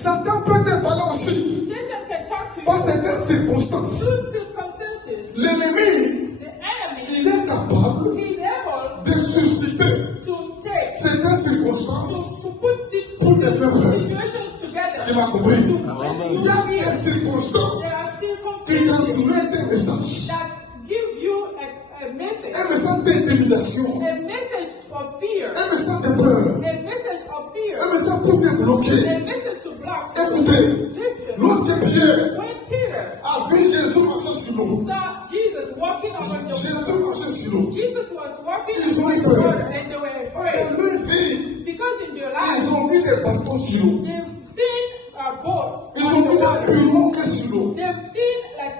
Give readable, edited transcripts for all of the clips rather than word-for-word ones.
Satan peut te parler aussi. Satan can talk to Par you certaines circonstances. through circumstances. L'ennemi, The enemy, il est capable he's able de susciter to take, certaines circonstances to put pour te faire peur. situations together. Tu m'as compris? To Il y a des circonstances There are qui circumstances transmettent un message. that give you a message. Un message d'intimidation. A message of fear. Un message de peur. A message of fear. Un message pour te bloquer. A message to block. Écoutez, Listen. lorsque Pierre When Peter a vu Jésus marcher sur l'eau, saw Jesus walking on the Jésus water, marcher sur l'eau, Jesus was walking Ils ont on eu the peur. water and they were et afraid leur vie, because in their ils lives ont vu des bateaux sur l'eau. they've seen boats Ils ont on vu the des water. pirogues sur l'eau. They've seen like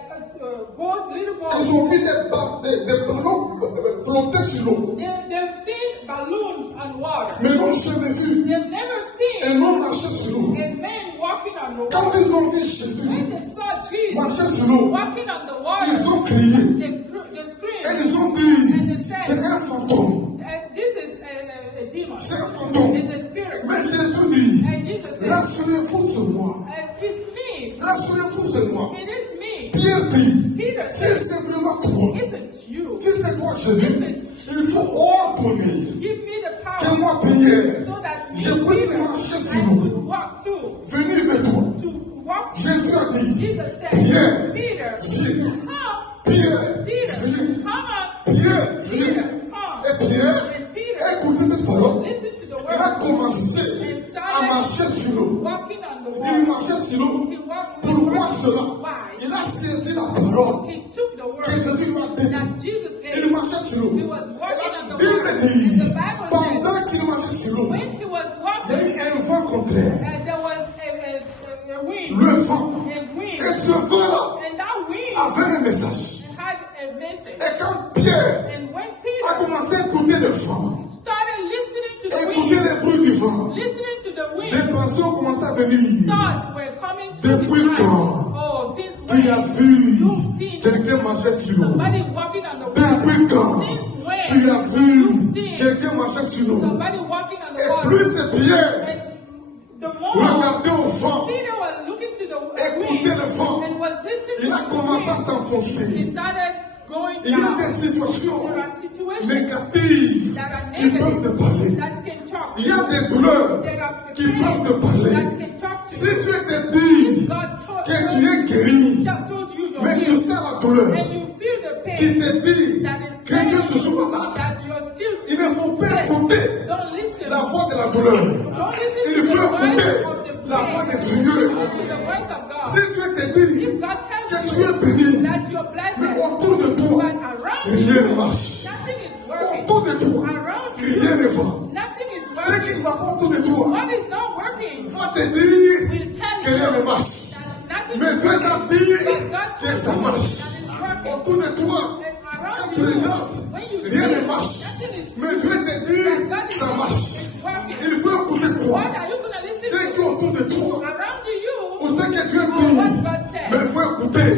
boats, little boats. Ils ont vu des ballons flotter sur l'eau. They've seen balloons on water. Mais n'ont jamais vu They've never un seen homme marcher sur l'eau. a man walking on the Quand water. ils ont vu Jésus When they saw Jesus marcher sur l'eau, walking on the ils water, ont crié. they Et screamed. ils ont dit, c'est un fantôme. This is a demon. C'est un fantôme. It's a spirit. Mais Jésus dit, And Jesus said, rassurez-vous sur moi. it's me. Rassurez-vous sur moi. It is me. Pierre dit, Peter si said, c'est vraiment toi, if it's you, si c'est toi Jésus, il faut ordonner give me the que power moi, Pierre, so that je me, puisse Peter, marcher I sur l'eau. could walk too. Venez vers toi. To walk. Jésus a dit, Jesus said, Pierre, Peter, viens. come. Pierre, Peter, viens. come on. Pierre, Peter, viens. come. Et Pierre, And Peter, écoutez cette parole, listen to the il a word. commencé à marcher sur l'eau. Walking on the Il water. marchait sur l'eau. He walked Pourquoi cela? Why? Il a saisi la parole He took the word que Jésus lui a donnée. that Jesus Il gave. marchait sur l'eau. He was walking on La the water. Bible dit, And the Bible says, pendant qu'il marchait sur l'eau, when he was il y walking, a eu un vent contraire. there was a wind. Le vent. A wind. Et ce vent-là And that wind avait un message. had a message. Et quand Pierre And when a Peter commencé à écouter le vent, started listening to the écouter wind, les bruits du vent, listening to the des wind, pensées ont commencé à venir. thoughts were coming to Depuis his mind. quand Oh, since tu as when? vu You've seen quelqu'un marcher sur l'eau? somebody walking on the water. Depuis quand Since when? tu as vu You've seen quelqu'un marcher sur l'eau? somebody walking on the Et water. plus c'est Pierre And the more regardait au vent, Peter was looking to the écoutait wind le vent, and was listening il a to the commencé à wind, s'enfoncer. he started going Il y a down. des situations There are situations négatives that are qui peuvent te parler. that can talk. Il y a des douleurs There are qui peuvent te parler. that can talk to Si you. tu te dis God told que tu es guéri, told you you're mais tu healed, sais la douleur and you feel the qui pain te dit that is que tu es telling toujours you malade, that you're still il ne faut pas sick. écouter Don't listen. la voix de la douleur. Don't listen Il to the faut voice écouter of the la pain, voix de Dieu. to the voice of God. Si tu te dis If God que tells tu you es béni, that you're mais blessed, autour de toi, but around rien you, ne marche. nothing is working. Autour de toi, Around rien ne you, va. nothing is Ce qui working. ne va pas autour de toi What is not working va te dire will tell que rien ne you marche. that nothing Mais is Dieu t'a working. dit But God que told ça you marche. that it's working. Autour de toi, And quand around tu you, regardes, when you rien see ne marche. nothing is Mais Dieu te dit ça marche. working. Il faut écouter toi. What are you going to listen Ce to? qui est autour de toi, Around you, ou ce que Dieu or dit. what God said. Mais il faut écouter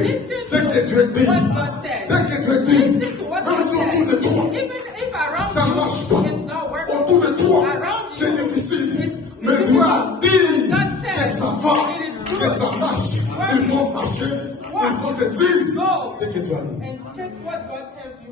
ce que Dieu dit. What God said. Ce que Dieu dit. Listen to what Même God si said. autour de toi, Even if around ça ne marche pas. you, it's not working. Autour de toi, Around you, c'est difficile. it's Mais Dieu a dit God said que ça va, it is good. que ça marche. Il faut marcher. Il faut saisir Go ce que Dieu a dit. and check what God tells you.